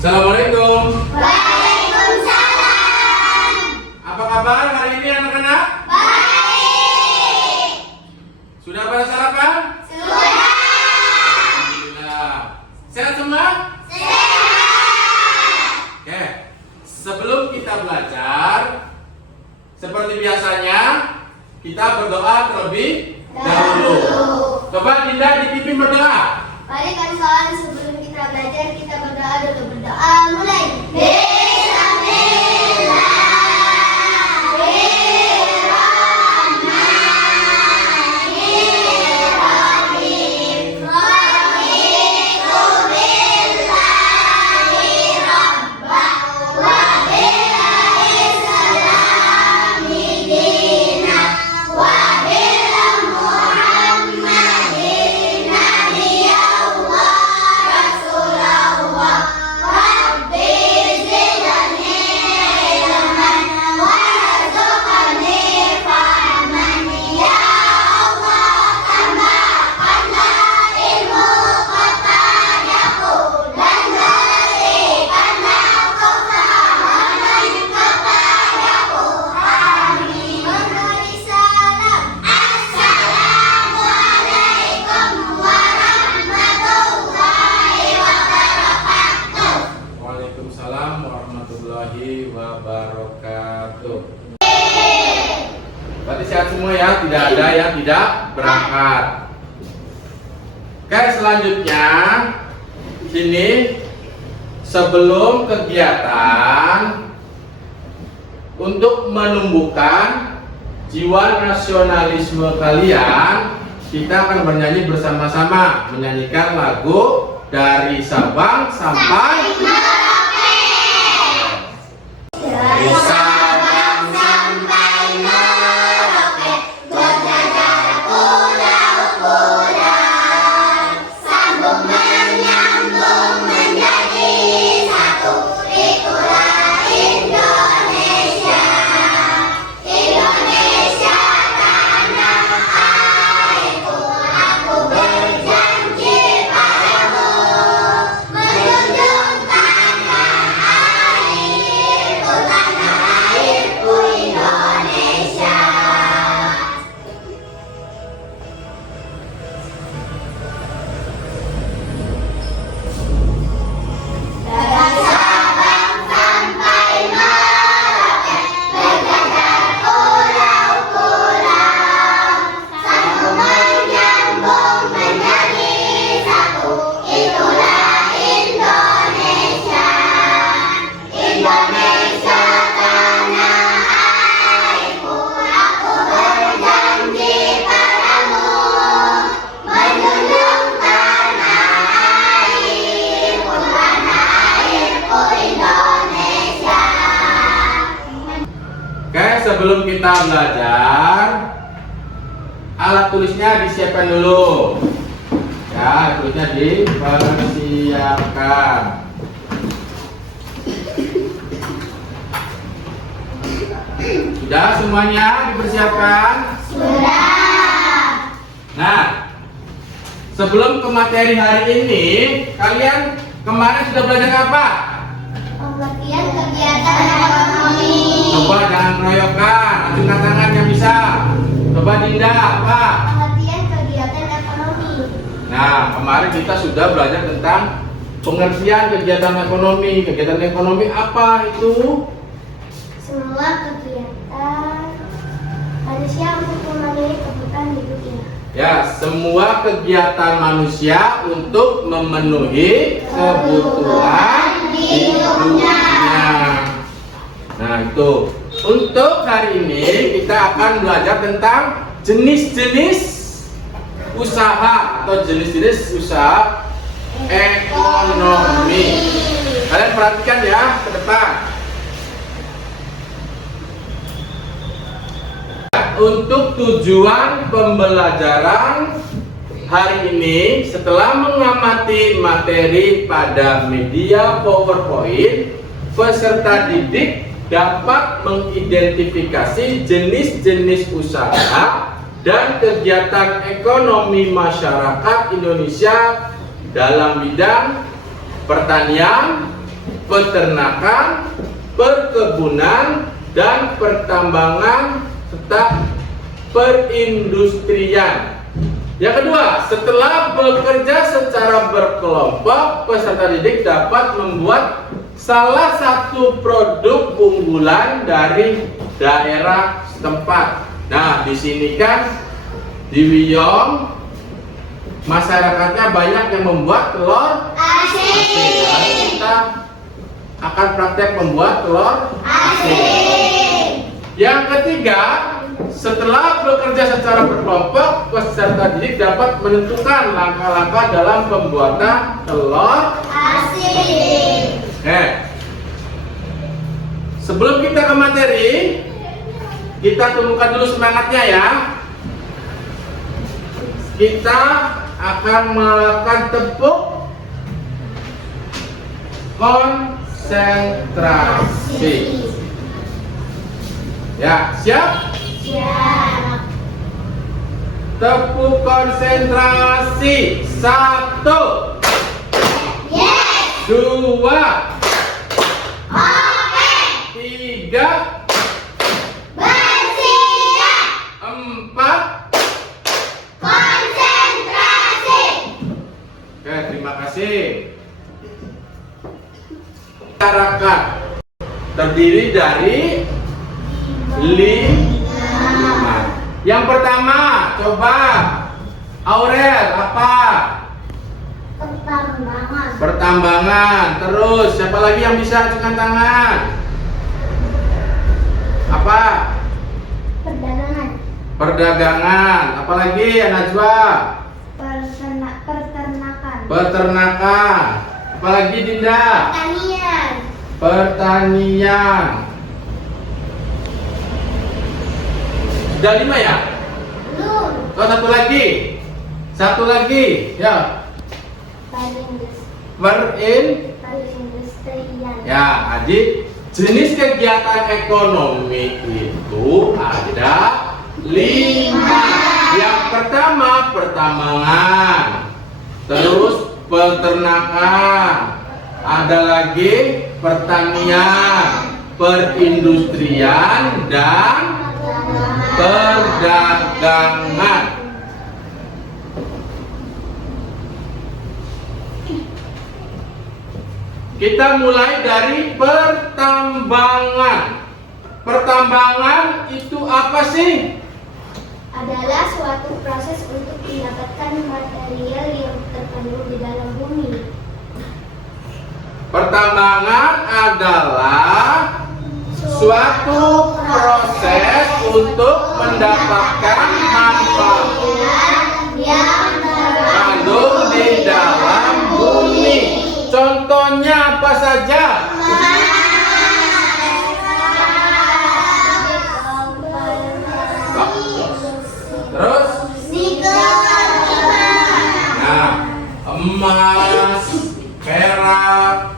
Assalamualaikum. Waalaikumsalam. Apa kabar hari ini anak-anak? Baik. Sudah pada sarapan? Sudah. Alhamdulillah. Sehat semua? Sehat. Oke. Sebelum kita belajar, seperti biasanya, kita berdoa terlebih dahulu. Coba Dinda dipimpin berdoa. Mari kawan-kawan, sebelum kita belajar, kita berdoa dulu. Berdoa mulai. Waalaikumsalam warahmatullahi wabarakatuh. Berarti sehat semua ya, tidak ada yang tidak berangkat. Oke, selanjutnya sini sebelum kegiatan untuk menumbuhkan jiwa nasionalisme kalian, kita akan bernyanyi bersama-sama, menyanyikan lagu dari Sabang sampai Dari Sabang sampai Merauke, berjajar pulau-pulau, sambung menyambung menjadi satu. Itulah Indonesia, Indonesia tanah airku. Aku berjanji padamu, menjunjung tanah airku, Indonesia. Dari Sabang sampai Merauke, berjajar pulau-pulau, sambung menyambung menjadi satu. Itulah Indonesia, Indonesia tanah airku. Aku berjanji padamu, menjunjung tanah airku, Indonesia. Oke, sebelum kita belajar, alat tulisnya disiapkan dulu. Ya, tulisnya dipersiapkan. Sudah semuanya dipersiapkan? Sudah. Nah, sebelum ke materi hari ini, kalian kemarin sudah belajar apa? Pengertian kegiatan ekonomi. Coba jangan keroyokan, acungkan tangan yang bisa. Coba Dinda, apa? Pengertian kegiatan ekonomi. Nah, kemarin kita sudah belajar tentang pengertian kegiatan ekonomi. Kegiatan ekonomi apa itu? Semua kegiatan manusia untuk memenuhi kebutuhan hidupnya. Ya, semua kegiatan manusia untuk memenuhi kebutuhan hidupnya. Nah, itu. Untuk hari ini kita akan belajar tentang jenis-jenis usaha atau jenis-jenis usaha ekonomi. Kalian perhatikan ya ke depan. Untuk tujuan pembelajaran hari ini, setelah mengamati materi pada media PowerPoint, peserta didik dapat mengidentifikasi jenis-jenis usaha dan kegiatan ekonomi masyarakat Indonesia dalam bidang pertanian, peternakan, perkebunan, dan pertambangan serta perindustrian. Yang kedua, setelah bekerja secara berkelompok, peserta didik dapat membuat salah satu produk unggulan dari daerah setempat. Nah, di sini kan di Wiyong masyarakatnya banyak yang membuat telur asin. Nah, kita akan praktek membuat telur asin. Yang ketiga, setelah bekerja secara berkelompok, peserta didik dapat menentukan langkah-langkah dalam pembuatan telur asin. Sebelum kita ke materi, kita temukan dulu semangatnya ya. Kita akan melakukan tepuk konsentrasi. Ya, siap? Siap. Tepuk konsentrasi. 1, Yes. 2, Oke. 3, Bersiap. 4. Konsentrasi. Oke, terima kasih. Masyarakat terdiri dari 5. Yang pertama, coba Aurel, apa? Pertambangan. Pertambangan. Terus, siapa lagi yang bisa acungkan tangan? Apa? Perdagangan. Perdagangan. Apalagi Najwa? Peternakan. Peternakan. Apalagi Dinda? Pertanian. Pertanian. Sudah 5 ya? Belum. Oh, satu lagi, ya. Perindustrian. Ya, Aji, jenis kegiatan ekonomi itu ada 5. Yang pertama pertambangan, terus peternakan, ada lagi pertanian, perindustrian, dan perdagangan. Kita mulai dari pertambangan. Pertambangan itu apa sih? Adalah suatu proses untuk mendapatkan material yang terkandung di dalam bumi. Pertambangan adalah suatu proses untuk mendapatkan manfaat yang terkandung di dalam bumi. Contohnya apa saja? Terus? Nah, emas, perak,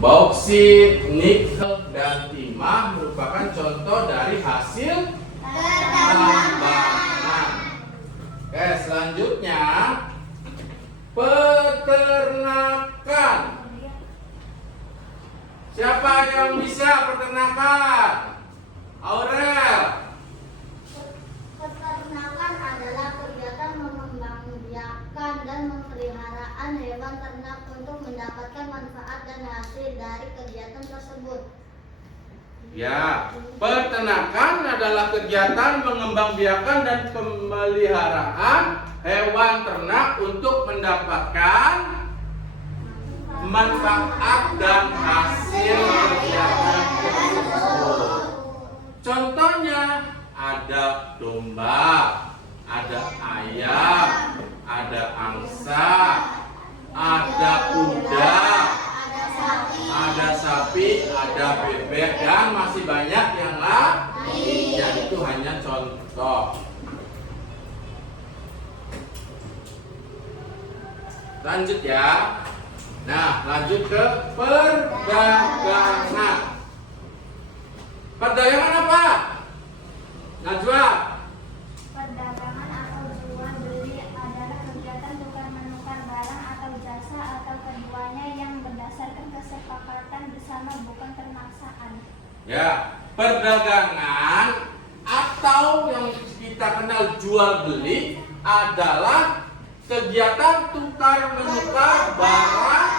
bauksit, nikel, dan timah merupakan contoh dari hasil tambangan. Oke, selanjutnya peternakan. Siapa yang bisa peternakan? Aurel. Peternakan adalah kegiatan mengembangbiakan dan memeliharaan hewan ternak untuk mendapatkan manfaat dan hasil dari kegiatan tersebut. Ya, peternakan adalah kegiatan mengembangbiakan dan pemeliharaan hewan ternak untuk mendapatkan manfaat dan hasil kegiatan tersebut. Contohnya ada domba, ada ayam, ada angsa, ada kuda, ada sapi, ada bebek, dan masih banyak yang lain. Ya, itu hanya contoh. Lanjut ya. Nah, lanjut ke perdagangan. Perdagangan apa? Najwa. Perdagangan atau jual beli adalah kegiatan tukar menukar barang atau jasa atau keduanya yang berdasarkan kesepakatan bersama, bukan termaksaan. Ya, perdagangan atau yang kita kenal jual beli adalah kegiatan tukar menukar barang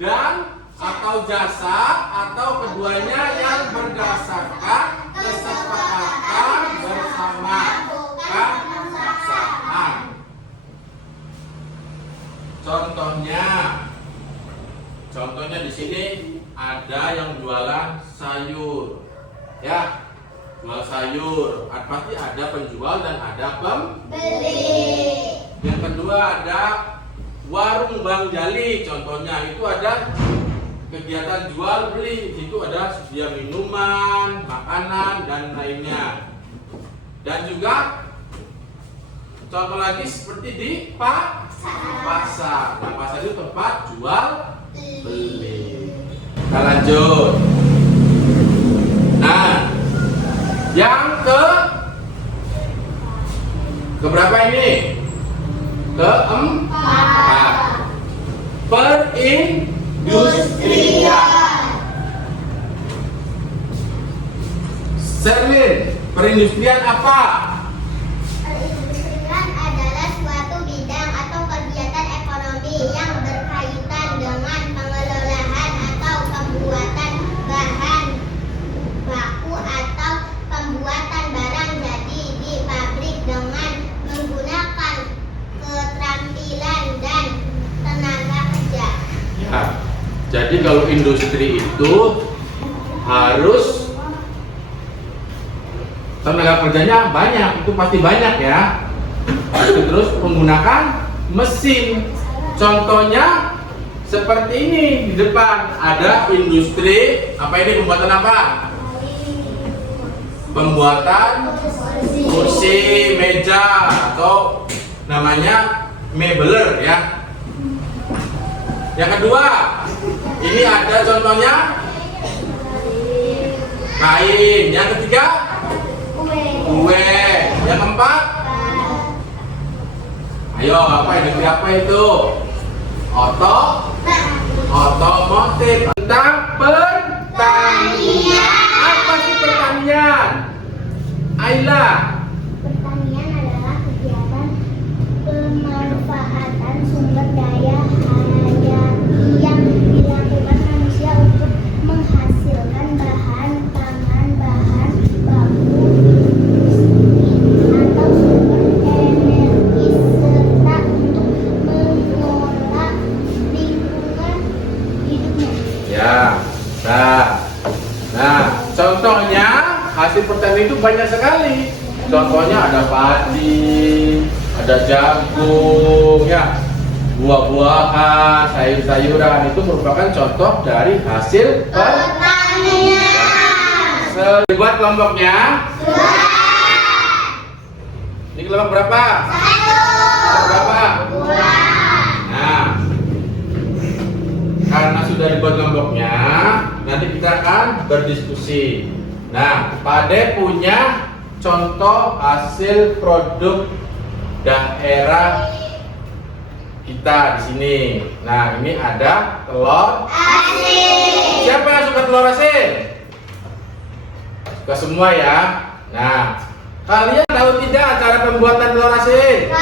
dan atau jasa atau keduanya yang berdasarkan kesepakatan bersama, bukan paksaan. Contohnya di sini ada yang jualan sayur, ya, jual sayur. Pasti ada penjual dan ada pembeli. Yang kedua ada warung Bang Jali, contohnya itu ada kegiatan jual beli. Di situ ada sedia minuman, makanan dan lainnya. Dan juga contoh lagi seperti di pasar. Nah, pasar itu tempat jual beli. Kita lanjut. Nah, yang keberapa ini? Keempat. Perindustrian. Serlin, perindustrian apa? Perindustrian adalah suatu bidang atau kegiatan ekonomi yang berkaitan dengan pengelolaan atau pembuatan bahan baku atau pembuatan barang jadi di pabrik dengan menggunakan keterampilan dan tenaga kerja. Ya, jadi kalau industri itu harus tenaga kerjanya banyak, itu pasti banyak ya. Itu terus menggunakan mesin. Contohnya seperti ini di depan ada industri apa ini, pembuatan apa? Pembuatan kursi, meja atau namanya mebeler ya. Yang kedua, ini ada contohnya kain. Yang ketiga, kue. Yang keempat, ayo apa industri apa itu? Otomotif. Tentang pertanian. Apa sih pertanian? Ayla. Pertanian adalah kegiatan pemanfaatan sumber daya hayati yang dilakukan manusia untuk menghasilkan bahan pangan, bahan baku industri atau sumber energi serta untuk mengelola lingkungan hidupnya. Ya, nah, contohnya hasil pertanian itu banyak sekali. Contohnya ada padi, ada jagung, ya, buah-buahan, sayur-sayuran itu merupakan contoh dari hasil pertanian. Buat kelompoknya. Ini kelompok berapa? 1. Berapa? 2. Nah, karena sudah dibuat kelompoknya, nanti kita akan berdiskusi. Nah, Pade punya contoh hasil produk daerah kita di sini. Nah, ini ada telur asin. Siapa yang suka telur asin? Suka semua ya. Nah, kalian tahu tidak cara pembuatan telur asin?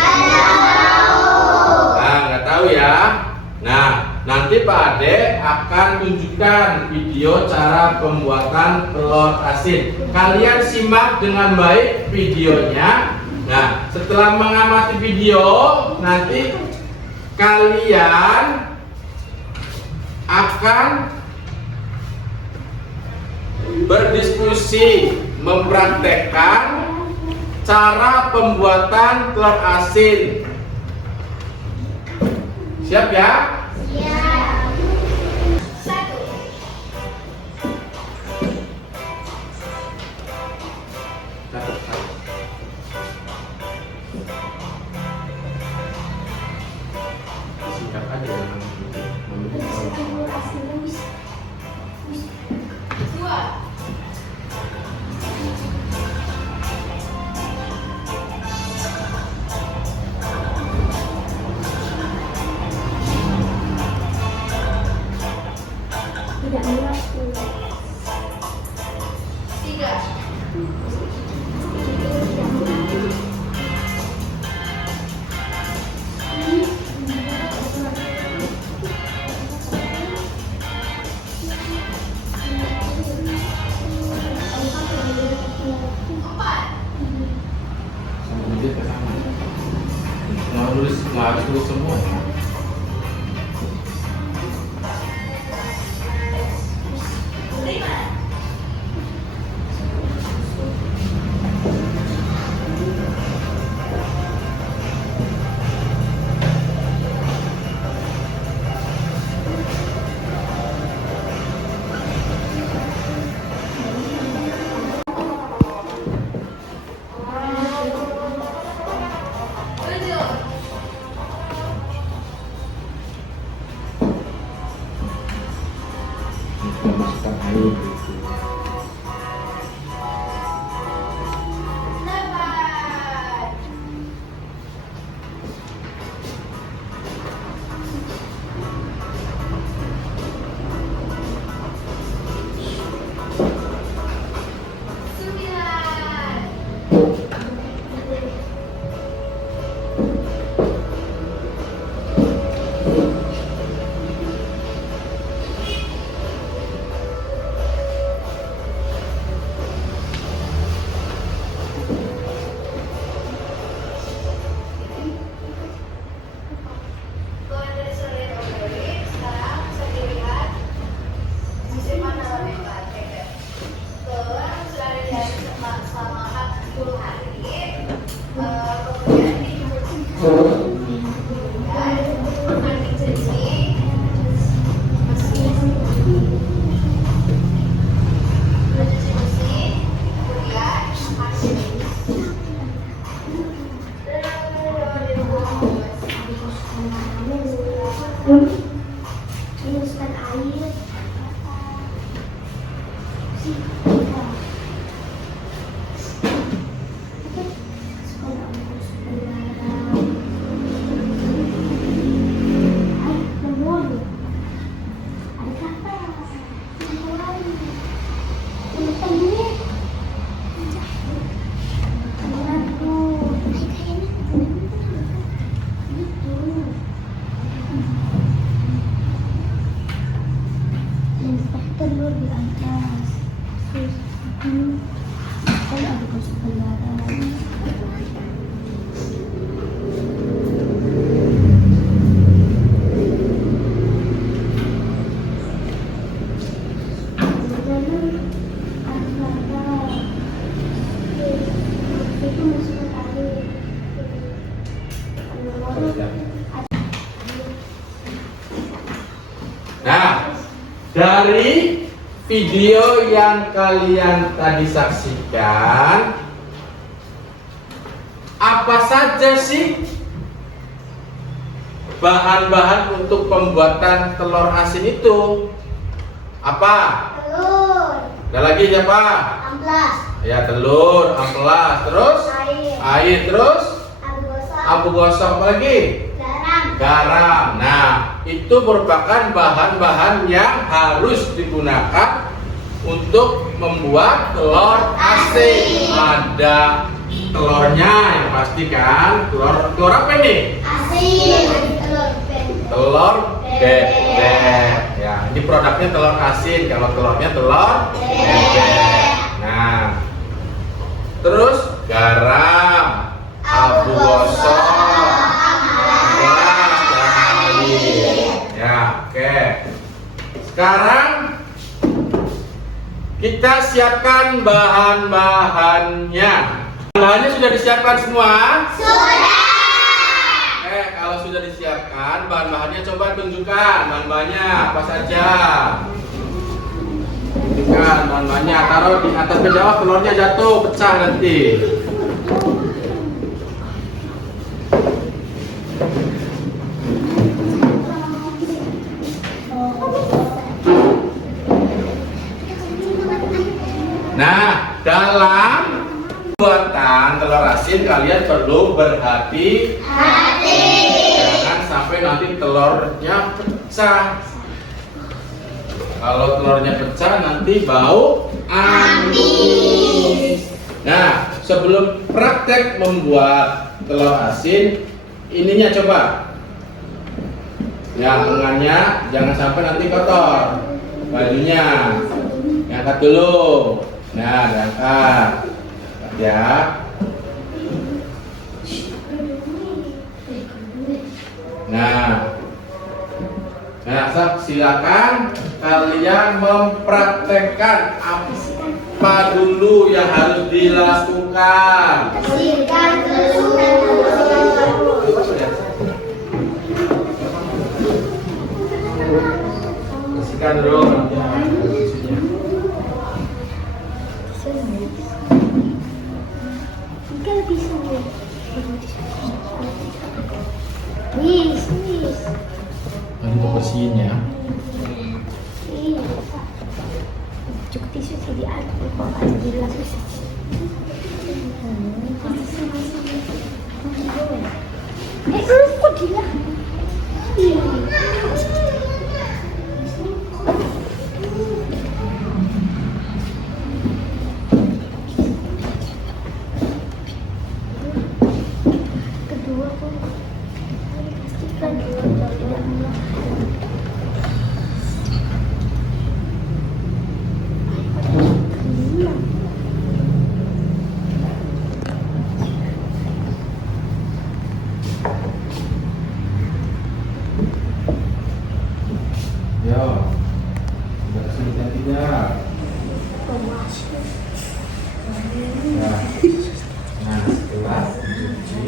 Nah, nggak tahu ya. Nah, nanti Pak Ade akan tunjukkan video cara pembuatan telur asin. Kalian simak dengan baik videonya. Nah, setelah mengamati video, nanti kalian akan berdiskusi, mempraktekkan cara pembuatan telur asin. Siap ya? Siap. 1. Singkat aja ya. Nggak harus tulis semua. Masukkan air gitu. Telur di atas, terus itu kan ada kasih keluaran. Itu masuk air. Nah, dari video yang kalian tadi saksikan, apa saja sih bahan-bahan untuk pembuatan telur asin itu? Apa? Telur, Ada lagi siapa? amplas, Ya, telur, amplas, terus air, terus abu gosok, apa lagi? Garam. Nah, itu merupakan bahan-bahan yang harus digunakan untuk membuat telur asin. Ada telurnya yang pasti kan. Telur apa ini? asin, Telur bebek. Ya, ini produknya telur asin. Kalau telurnya telur bebek. Nah, terus garam, abu gosok, ya, oke. Sekarang kita siapkan bahan-bahannya. Bahannya sudah disiapkan semua? Sudah. Kalau sudah disiapkan bahan-bahannya, coba tunjukkan bahan-bahannya apa saja. Tunjukkan bahan-bahannya, taruh di atas ke bawah, telurnya jatuh, pecah nanti. Nah, dalam pembuatan telur asin kalian perlu berhati-hati. Jangan sampai nanti telurnya pecah. Kalau telurnya pecah nanti bau amis. Nah, sebelum praktek membuat telur asin, ininya coba. Ya, lengannya jangan sampai nanti kotor. Bajunya diangkat dulu. Nah, diangkat. Ya. Nah, silakan kalian mempraktekkan apa dulu yang harus dilakukan. Bersihkan dulu. Bersihkan dulu. Untuk bersihin ya. Cukup tisu sih diaduk kok ada jelas bisa. Kok gila? Kedua kok pastikan tidak Yo, sudah tidak. Nah, setelah mencuci,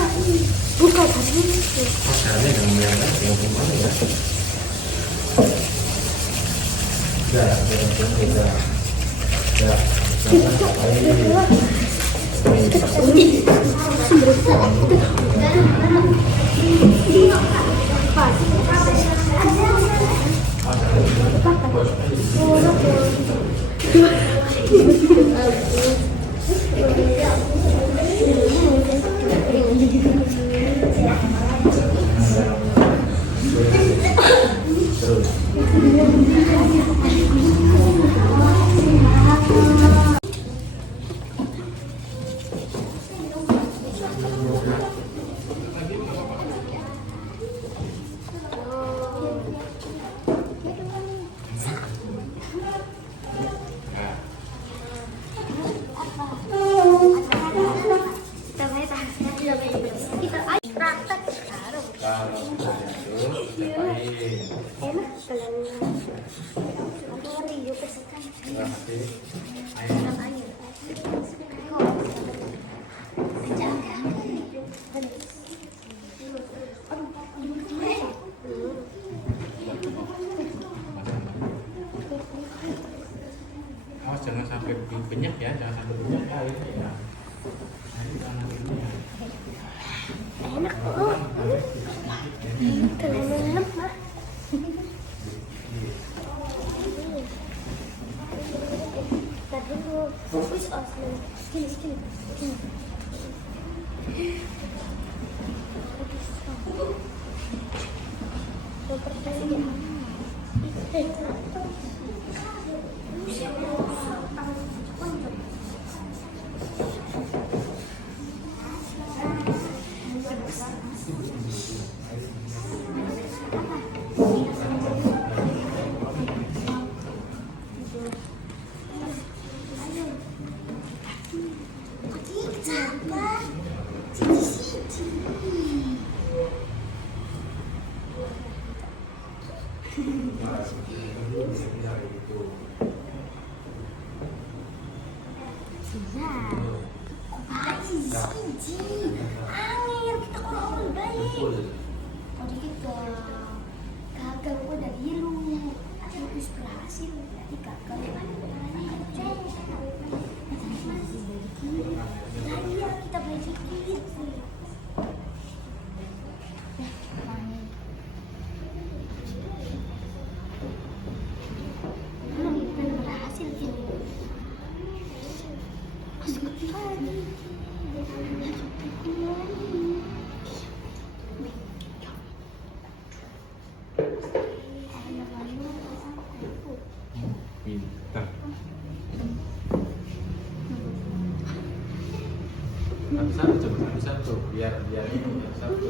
kita lagi. Buka tadi. Caranya yang merah, yang gimana ya? Awas jangan sampai banyak ya, jangan sampai banyak ya ini ya. Enak kok. Terlalu lemah. Tadi dulu, fokus asli. Sini. Angin kita orang baik. Tadi kita gagal gua dari lu. Aku berhasil jadi gagal. Lagi ya kita belajar gitu. Berhasil gitu. Masuk lagi. Pintar. Satu coba, satu biar ini satu.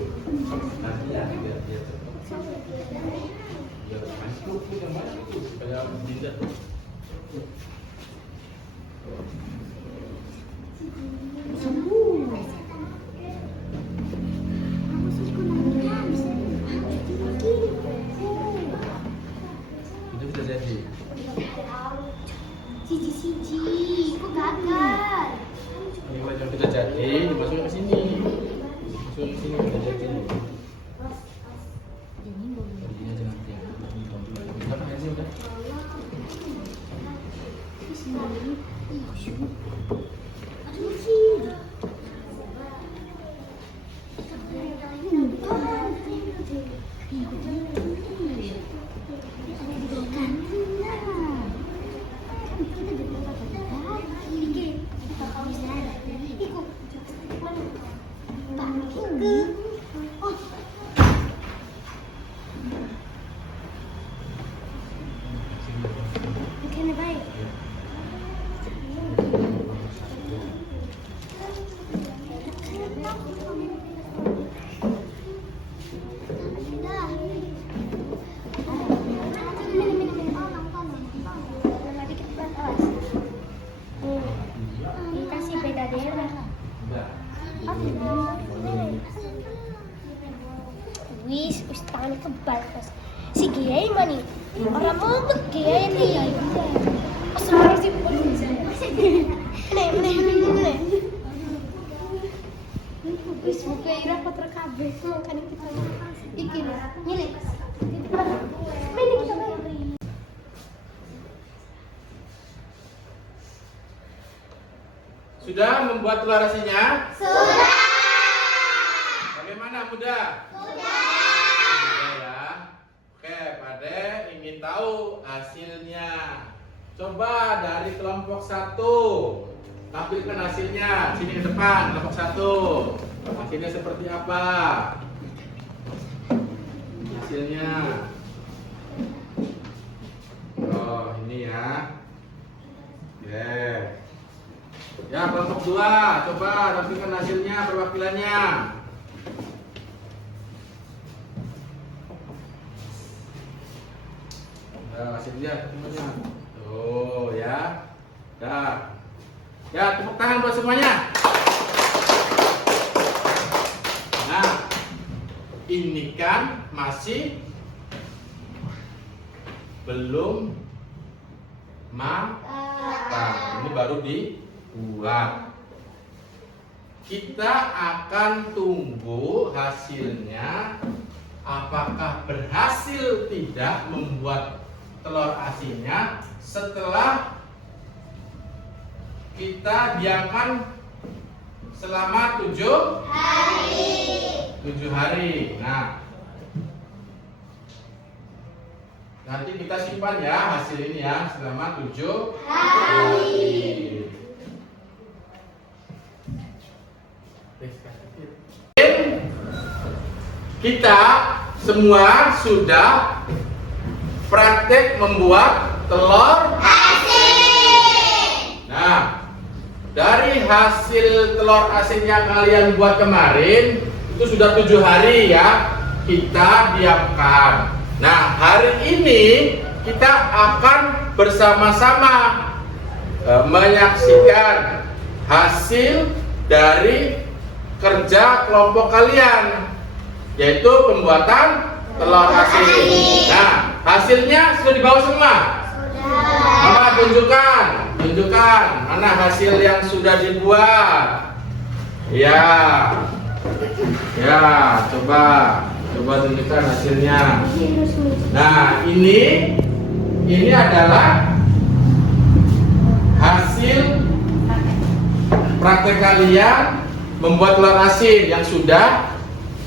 Nanti ya biar cepat. Biar masuk kita masuk supaya tidak. Itu bisa jadi. Siji, kok gagal? Ini macam bisa jadi, dimasukin ke sini. Masukin ke sini bisa jadi. Jadinya aja nanti ya. Kita pakai sini udah. Wis tangan kebal mas. Si Giai mana nih? Orang mau Giai nih. Astagfirullahaladzim. Nih. Wis muka ira kotor kabeh. Kan kita iki nyilih. Mending kita main. Sudah membuat deklarasinya? Sudah. Bagaimana Bunda? Sudah. Ya. Oke, Pade ingin tahu hasilnya. Coba dari kelompok 1 tampilkan hasilnya. Sini ke depan, kelompok 1. Hasilnya seperti apa? Hasilnya. Oh, ini ya. Oke. Ya, kelompok 2, coba tampilkan hasilnya, perwakilannya. Nah, kasih lihat semuanya. Tuh, ya. Dah. Ya, tepuk tangan buat semuanya. Nah, ini kan masih belum matang. Ini baru dibuat. Kita akan tunggu hasilnya. Apakah berhasil tidak membuat telur asinnya setelah kita diamkan selama 7 hari. Nah, nanti kita simpan ya hasil ini ya selama 7 hari. Kita semua sudah praktek membuat telur asin. Nah, dari hasil telur asin yang kalian buat kemarin itu sudah 7 hari ya kita diamkan. Nah, hari ini kita akan bersama-sama menyaksikan hasil dari kerja kelompok kalian, yaitu pembuatan telur asin. Nah, hasilnya sudah dibawa semua? Sudah. Mama tunjukkan mana hasil yang sudah dibuat. Ya, coba tunjukkan hasilnya. Nah, ini adalah hasil praktek kalian membuat telur asin yang sudah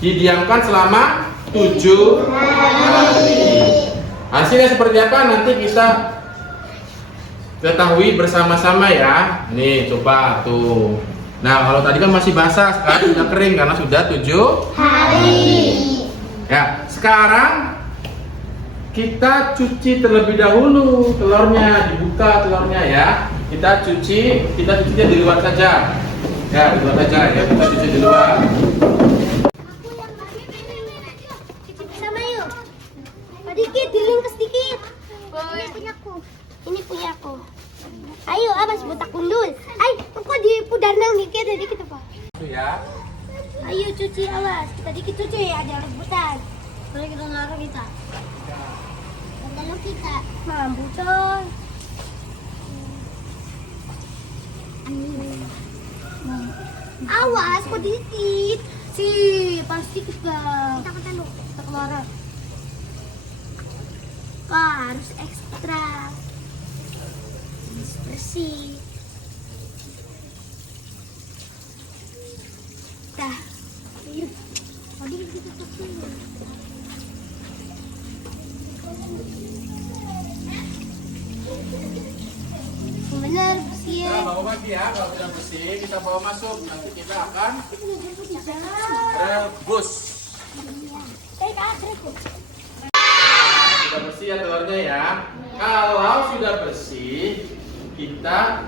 didiamkan selama 7 hari. Hasilnya seperti apa nanti kita ketahui bersama-sama ya. Nih coba tuh. Nah kalau tadi kan masih basah, sekarang sudah kering karena sudah 7 Hari. Ya, sekarang kita cuci terlebih dahulu telurnya, dibuka telurnya ya. Kita cucinya di luar saja. Ya, di luar saja ya, kita cuci di luar. Sama yuk. Dikit, dilingkas dikit. Ini punyaku. Ini punyaku. Ayo, abas butak kundul. Ayo, kok di pudandang dikit apa? Itu ya. Ayo cuci awas. Kita dikit cuci ada rebutan. Boleh kita naruh kita. Kalau kita mampu coy. Awas kok dikit. Panas dikit bang. Kita keluaran. Harus ekstra. Bersih. Dah. Tadi kita pakai. Benar bersih ya. Kita bawa lagi ya, kalau sudah bersih kita bawa masuk. Nanti kita akan rebus. Sudah bersih ya telurnya ya. Kalau sudah bersih, kita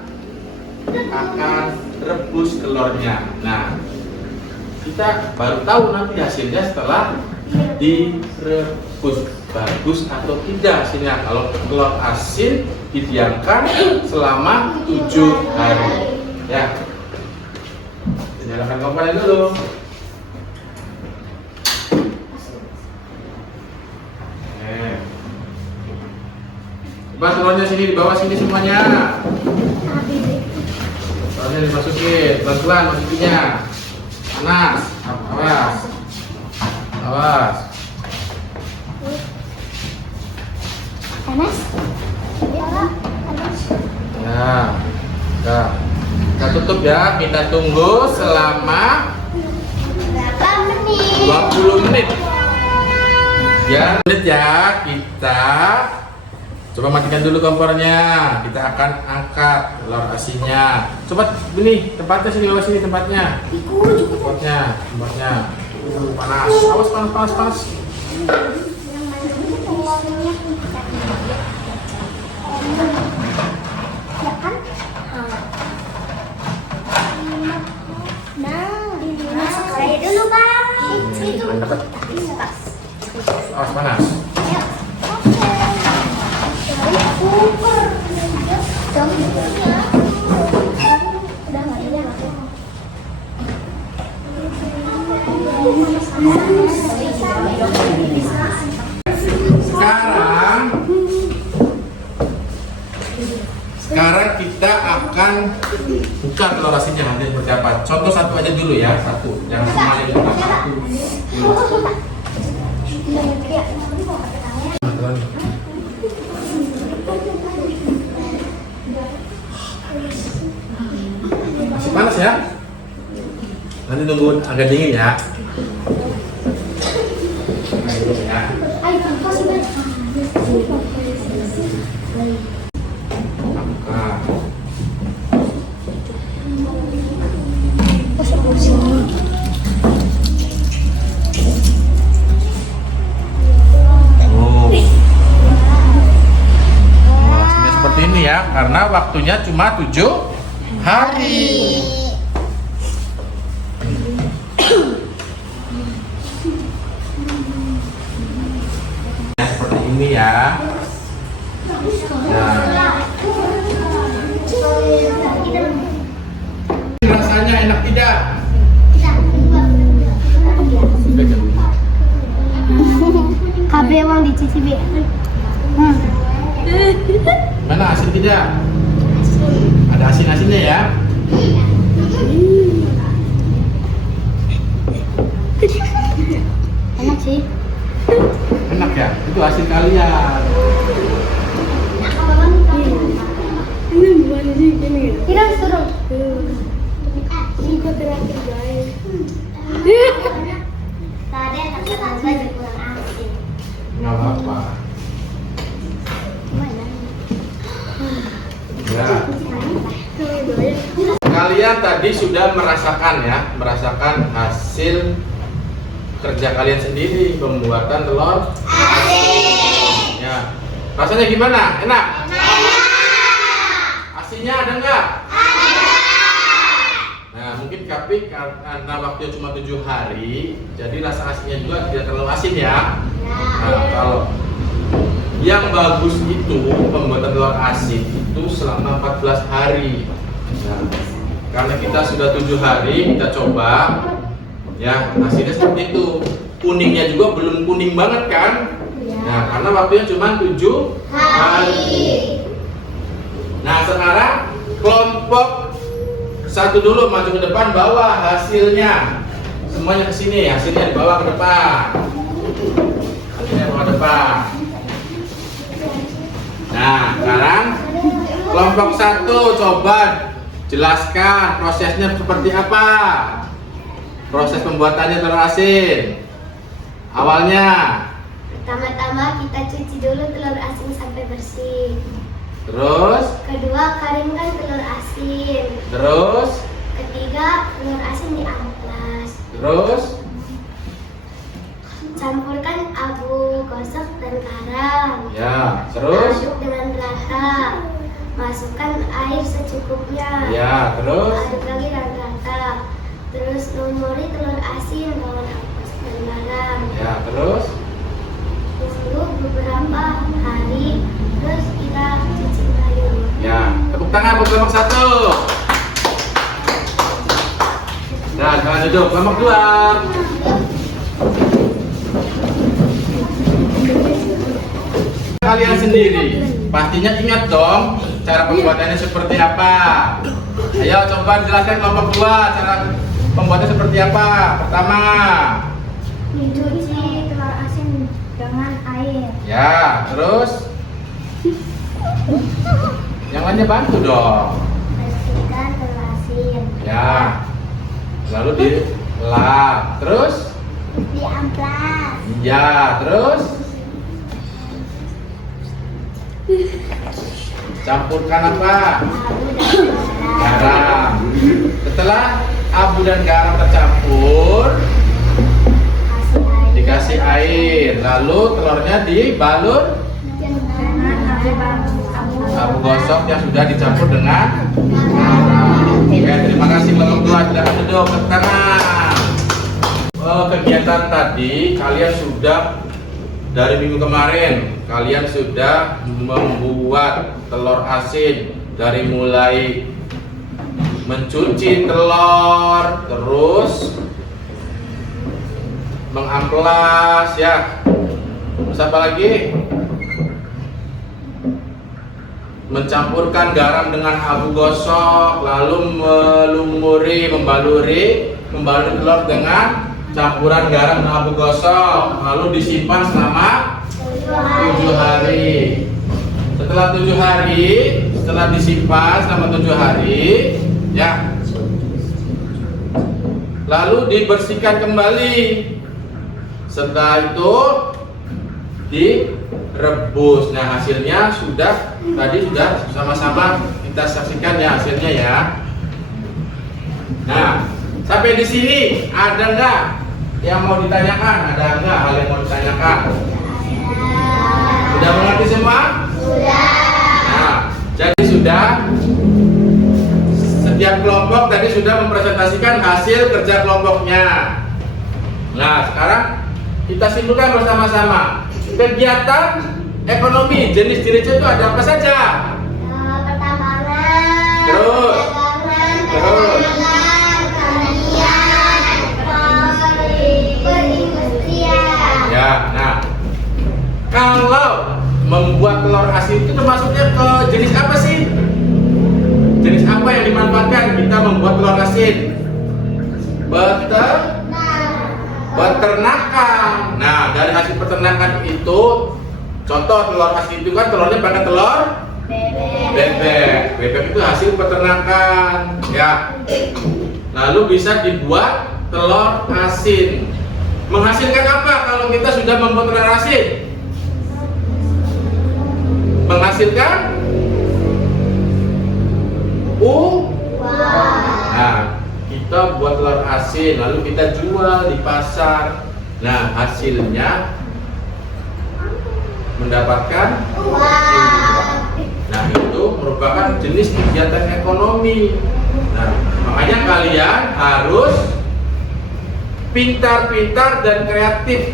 akan rebus telurnya. Nah, kita baru tahu nanti hasilnya setelah direbus bagus atau tidak hasilnya. Kalau telur asin didiamkan selama 7 hari. Ya. Nyalakan kompornya dulu. Coba telurnya sini, di bawah sini semuanya. Telurnya dimasukin, pelan-pelan masukinnya. Panas, awas. Panas? Ya, udah. Kita tutup ya, kita tunggu selama Berapa menit? 20 menit. Ya, kita coba matikan dulu kompornya. Kita akan angkat telur asinnya. Coba ini tempatnya sini, bawah sini tempatnya. Tempatnya. Panas. Awas panas. Saya dulu bang. Itu. Awas panas. Sekarang kita akan buka telur asinnya nanti seperti apa. Contoh satu aja dulu ya, satu. Jangan semuanya dibuka, satu. Masih panas ya? Nanti tunggu agak dingin ya. Seperti ini ya, karena waktunya cuma 7 hari. Seperti ini ya. Nah. Rasanya enak tidak? KB uang dicicipi. Mana asin tidak? Ada asin-asinnya ya. Enak sih. Enak ya? Itu asin kalian. Ini bukan sih gini ya. Tidak suruh. Ini kok terakhir guys. Tadi kata Nazwa juga kurang asin. Nggak apa-apa. Ya. Kalian tadi sudah merasakan hasil kerja kalian sendiri pembuatan telur asin. Ya. Rasanya gimana? Enak? Asinnya ada nggak? Nah, mungkin tapi karena waktunya cuma 7 hari, jadi rasa asinnya juga tidak terlalu asin ya. Nah, kalau yang bagus itu pembuatan telur asin itu selama 14 hari. Nah, karena kita sudah 7 hari, kita coba ya, hasilnya seperti itu. Kuningnya juga belum kuning banget kan? Nah, karena waktunya cuma 7 hari. Nah, sekarang kelompok satu dulu maju ke depan, bawa hasilnya. Semuanya ke sini, hasilnya dibawa ke depan. Hasilnya bawa ke depan. Nah, sekarang kelompok satu coba jelaskan prosesnya seperti apa. Proses pembuatannya telur asin. Awalnya, Pertama-tama kita cuci dulu telur asin sampai bersih. terus, Kedua, keringkan telur asin. terus, Ketiga, telur asin diamplas. terus, Campurkan abu gosok dan garam. ya, terus, Aduk dengan rata. Masukkan air secukupnya. ya, terus, Aduk lagi dan rata. Terus lumuri telur asin dengan ampas dan garam. ya, terus. Tunggu beberapa hari. Terus kita cuci kembali. Ya, tepuk tangan buat kelompok satu. Nah, jangan duduk. Kelompok dua. Kalian sendiri pastinya ingat dong cara pembuatannya seperti apa. Ayo coba jelaskan kelompok dua cara pembuatannya seperti apa. Pertama, Cuci telur asin dengan air. ya, terus yang lainnya bantu dong. Bersihkan telur asin. Ya, lalu dilap, terus, Diamplas. ya, terus, campurkan apa? Abu dan garam. Garam. Setelah abu dan garam tercampur, dikasih air, lalu telurnya dibalur abu gosok yang sudah dicampur dengan garam. Oke, terima kasih kelompok dua. Silakan duduk, tepuk tangan. Kegiatan tadi kalian sudah dari minggu kemarin kalian sudah membuat telur asin dari mulai mencuci telur, terus mengamplas ya. Terus apa lagi? Mencampurkan garam dengan abu gosok, lalu membaluri telur dengan campuran garam dan abu gosok, lalu disimpan selama 7 hari. Setelah 7 hari, setelah disimpan selama 7 hari, ya, lalu dibersihkan kembali. Setelah itu direbus. Nah, hasilnya tadi sudah sama-sama kita saksikan ya hasilnya ya. Nah, sampai di sini ada nggak yang mau ditanyakan? Ada nggak hal yang mau ditanyakan? Sudah mengerti semua? Sudah. Nah, jadi sudah setiap kelompok tadi sudah mempresentasikan hasil kerja kelompoknya. Nah, sekarang kita simpulkan bersama-sama. Kegiatan ekonomi jenis-jenisnya itu ada apa saja? Pertambangan. Terus. Perdagangan, pertanian, perindustrian. Ya, nah, kalau membuat telur asin itu termasuknya ke jenis apa sih? Jenis apa yang dimanfaatkan kita membuat telur asin? Peternakan. Nah, dari hasil peternakan itu, contoh telur asin itu kan telurnya pakai telur bebek. Bebek itu hasil peternakan, ya. Lalu bisa dibuat telur asin. Menghasilkan apa kalau kita sudah membuat telur asin? Menghasilkan uang. Nah, kita buat telur asin lalu kita jual di pasar. Nah, hasilnya mendapatkan uang. Nah, itu merupakan jenis kegiatan ekonomi. Nah, makanya kalian harus pintar-pintar dan kreatif.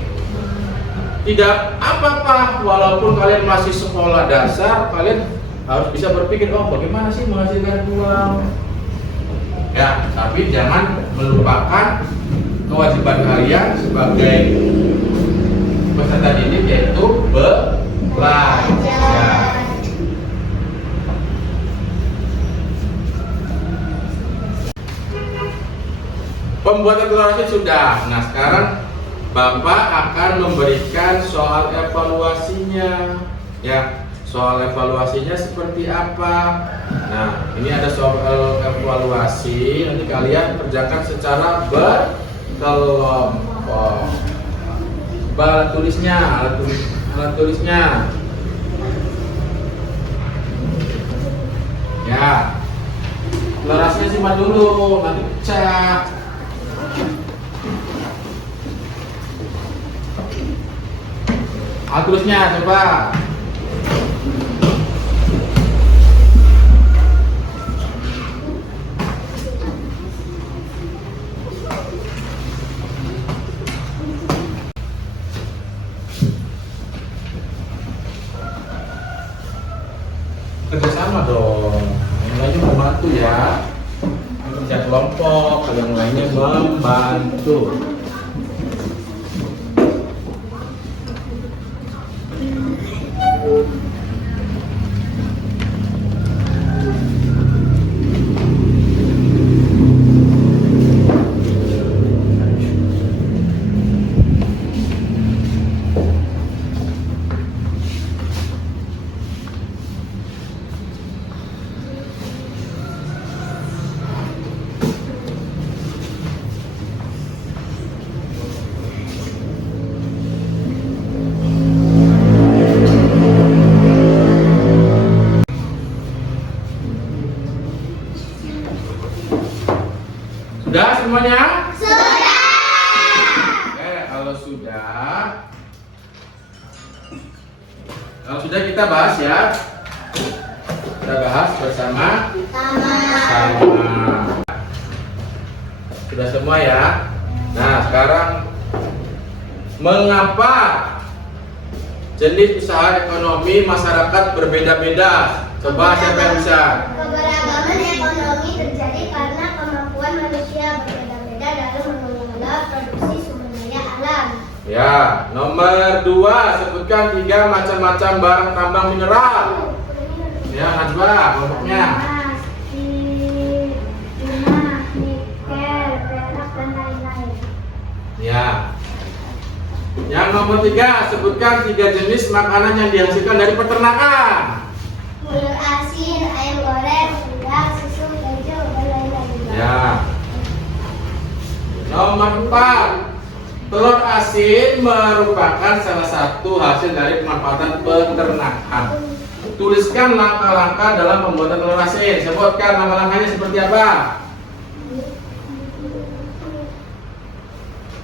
Tidak apa-apa, walaupun kalian masih sekolah dasar, kalian harus bisa berpikir, oh bagaimana sih menghasilkan uang. Ya, tapi jangan melupakan kewajiban kalian sebagai peserta didik, yaitu belajar. Pembuatan telur asin sudah. Nah, sekarang Bapak akan memberikan soal evaluasinya. Ya, soal evaluasinya seperti apa? Nah, ini ada soal evaluasi. Nanti kalian kerjakan secara berkelompok. Alat tulisnya. Ya, telur asinnya simpan dulu, nanti pecah. Terusnya coba. Kerjasama dong. Yang lainnya membantu ya. Kerja kelompok, yang lainnya membantu. Sudah semuanya? Sudah. Oke, kalau sudah kita bahas ya. Kita bahas bersama. Sudah semua ya. Nah, sekarang mengapa jenis usaha ekonomi masyarakat berbeda-beda? Coba siapa yang bisa? Keberagaman ekonomi terjadi karena kemampuan manusia berbeda-beda dalam mengelola produksi sumber daya alam. Ya, nomor 2, sebutkan 3 macam-macam barang tambang mineral. Ya, Najwa, kelompoknya. Emas, timah, nikel, perak, dan lain-lain. Ya. Yang nomor 3, sebutkan 3 jenis makanan yang dihasilkan dari peternakan. Telur asin, ayam goreng, udang, susu, keju, dan lain-lain. Ya. Nomor 4, telur asin merupakan salah satu hasil dari pemanfaatan peternakan. Tuliskan langkah-langkah dalam pembuatan telur asin. Sebutkan langkah-langkahnya seperti apa?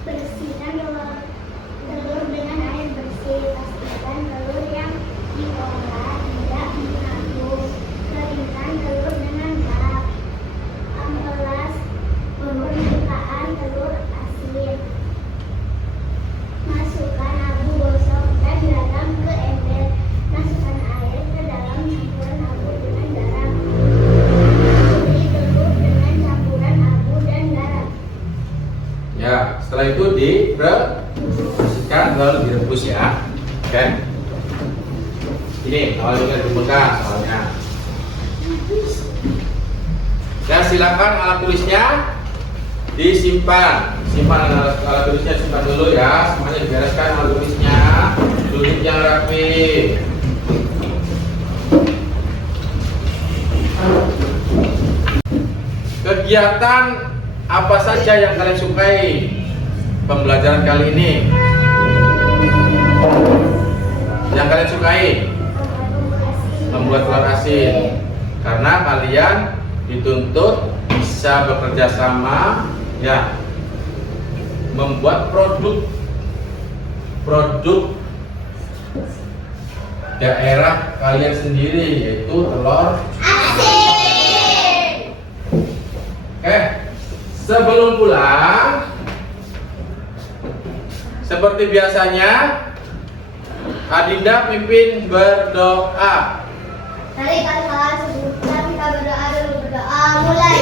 Bersihkan telur dengan air bersih. Pastikan telur yang diolah tidak mengandung. Keringkan telur dengan lap. Amplas permukaan telur asin. Masukkan abu gosok dan garam ke ember. Masukkan air ke dalam campuran abu dengan garam. Beri telur dengan campuran abu dan garam. Ya, setelah itu dibersihkan lalu direbus ya. Oke. Ini awalnya dipegang soalnya. Dan silakan alat tulisnya disimpan. Simpan alat tulisnya, simpan dulu ya. Semuanya dibereskan alat tulisnya. Tulis yang rapi. Kegiatan apa saja yang kalian sukai pembelajaran kali ini? Yang kalian sukai? Membuat telur asin. Karena kalian dituntut bisa bekerja sama, ya, membuat produk daerah kalian sendiri, yaitu telur asin. Oke, sebelum pulang, seperti biasanya, Adinda pimpin berdoa. Mari kita berdoa dulu, berdoa mulai.